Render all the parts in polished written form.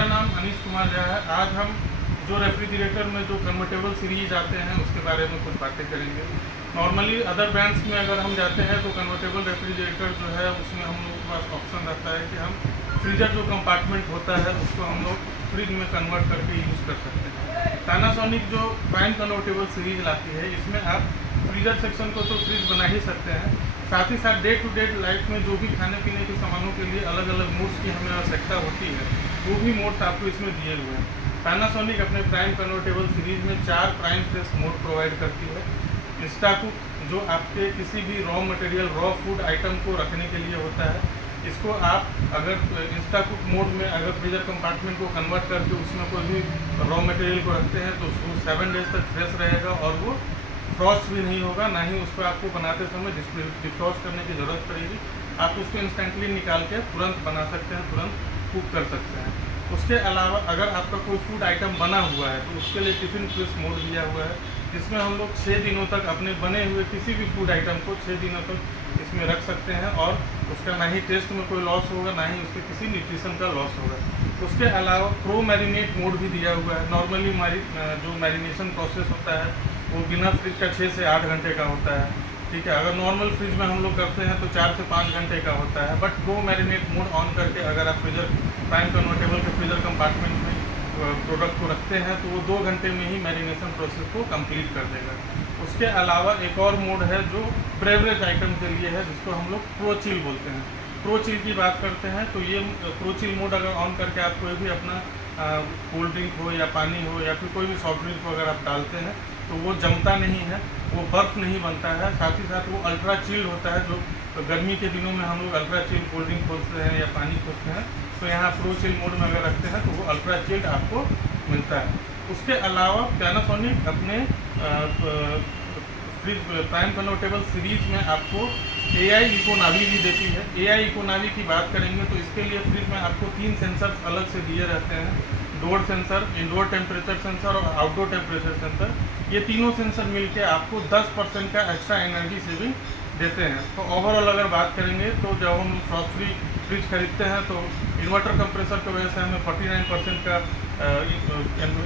मेरा नाम अनीश कुमार झा है। आज हम जो रेफ्रिजरेटर में जो कन्वर्टेबल सीरीज आते हैं उसके बारे में कुछ बातें करेंगे। नॉर्मली अदर ब्रांड्स में अगर हम जाते हैं तो कन्वर्टेबल रेफ्रिजरेटर जो है उसमें हम लोग के पास ऑप्शन रहता है कि हम फ्रीजर जो कंपार्टमेंट होता है उसको हम लोग फ्रिज में कन्वर्ट करके यूज़ कर सकते हैं। पैनासोनिक जो प्राइम कन्वर्टेबल सीरीज लाती है इसमें आप फ्रीजर सेक्शन को तो फ्रिज बना ही सकते हैं, साथ ही साथ डे टू डे लाइफ में जो भी खाने पीने के सामानों के लिए अलग अलग मोड्स की हमें आवश्यकता होती है वो भी मोड्स आपको इसमें दिए हुए हैं। पैनासोनिक अपने प्राइम कन्वर्टेबल सीरीज में 4 प्राइम फ्रेश मोड प्रोवाइड करती है। इंस्टाकुक जो आपके किसी भी raw material raw food item को रखने के लिए होता है, इसको आप अगर इंस्टाकुक मोड में अगर फ्रीजर कंपार्टमेंट को कन्वर्ट करके उसमें कोई भी रॉ मटेरियल को रखते हैं तो वो 7 डेज तक फ्रेश रहेगा और वो फ्रॉस्ट भी नहीं होगा, ना ही उसको आपको बनाते समय डिफ्रॉस्ट करने की ज़रूरत पड़ेगी। आप उसको इंस्टेंटली निकाल के तुरंत बना सकते हैं, तुरंत कुक कर सकते हैं। उसके अलावा अगर आपका कोई फूड आइटम बना हुआ है तो उसके लिए टिफ़िन फ्रेश मोड दिया हुआ है, जिसमें हम लोग 6 दिनों तक अपने बने हुए किसी भी फूड आइटम को 6 दिनों तक इसमें रख सकते हैं और उसका ना ही टेस्ट में कोई लॉस होगा, ना ही उसके किसी न्यूट्रिशन का लॉस होगा। उसके अलावा प्रो मैरिनेट मोड भी दिया हुआ है। नॉर्मली जो मैरिनेशन प्रोसेस होता है वो बिना फ्रिज का 6 से 8 घंटे का होता है, ठीक है। अगर नॉर्मल फ्रिज में हम लोग करते हैं तो 4 से 5 घंटे का होता है, but pro marinate mode on करके अगर आप फ्रीजर प्राइम कन्वर्टेबल के फ्रीजर कंपार्टमेंट में प्रोडक्ट को रखते हैं तो वो 2 घंटे में ही मैरिनेशन प्रोसेस को कंप्लीट कर देगा। उसके अलावा एक और मोड है जो ब्रेवरेज आइटम के लिए है, जिसको हम लोग प्रो चिल बोलते हैं। प्रो चिल की बात करते हैं तो ये प्रो चिल मोड अगर ऑन करके आप कोई भी अपना कोल्ड ड्रिंक हो या पानी हो या फिर कोई भी सॉफ्ट ड्रिंक को अगर आप डालते हैं तो वो जमता नहीं है, वो बर्फ़ नहीं बनता है, साथ ही साथ वो अल्ट्रा चिल्ड होता है। जो गर्मी के दिनों में हम लोग अल्ट्रा चिल्ड कोल्ड ड्रिंक खोलते हैं या पानी खोलते हैं तो यहाँ प्रो चिल मोड में अगर रखते हैं तो वो अल्ट्रा चिल्ड आपको मिलता है। उसके अलावा पैनासोनिक अपने फ्रिज प्राइम कन्वर्टेबल सीरीज में आपको AI इकोनावी भी देती है। AI इकोनावी की बात करेंगे तो इसके लिए फ्रिज में आपको 3 सेंसर अलग से दिए रहते हैं। Door sensor, indoor temperature sensor और आउटडोर टेम्परेचर सेंसर। ये तीनों सेंसर मिलके आपको 10% का एक्स्ट्रा एनर्जी सेविंग देते हैं। तो ओवरऑल अगर बात करेंगे तो जब हम फ्रॉस्ट फ्री फ्रिज खरीदते हैं तो इन्वर्टर कंप्रेसर की वजह से हमें 49% का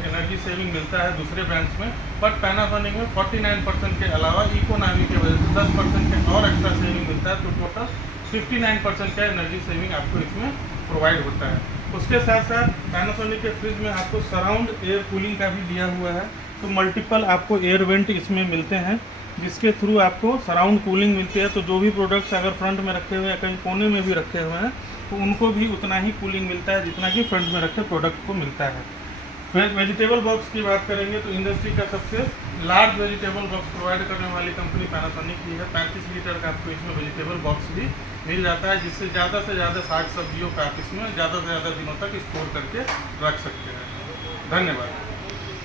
एनर्जी सेविंग मिलता है दूसरे ब्रांड्स में, बट पैनासोनिक में 49% के अलावा इकोनामी की वजह से 10% के और एक्स्ट्रा सेविंग मिलता है, तो टोटल 59% का एनर्जी सेविंग आपको इसमें प्रोवाइड होता है। उसके साथ साथ पैनासोनिक के फ्रिज में आपको सराउंड एयर कूलिंग का भी दिया हुआ है, तो मल्टीपल आपको एयर वेंट इसमें मिलते हैं जिसके थ्रू आपको सराउंड कूलिंग मिलती है। तो जो भी प्रोडक्ट्स अगर फ्रंट में रखे हुए हैं कहीं कोने में भी रखे हुए हैं तो उनको भी उतना ही कूलिंग मिलता है जितना कि फ्रंट में रखे प्रोडक्ट को मिलता है। फिर वेजिटेबल बॉक्स की बात करेंगे तो इंडस्ट्री का सबसे लार्ज वेजिटेबल बॉक्स प्रोवाइड करने वाली कंपनी पैनासोनिक की है। 35 लीटर का आपको इसमें वेजिटेबल बॉक्स भी मिल जाता है, जिससे ज़्यादा से ज़्यादा साग सब्जियों का आप इसमें ज़्यादा से ज़्यादा दिनों तक स्टोर करके रख सकते हैं। धन्यवाद।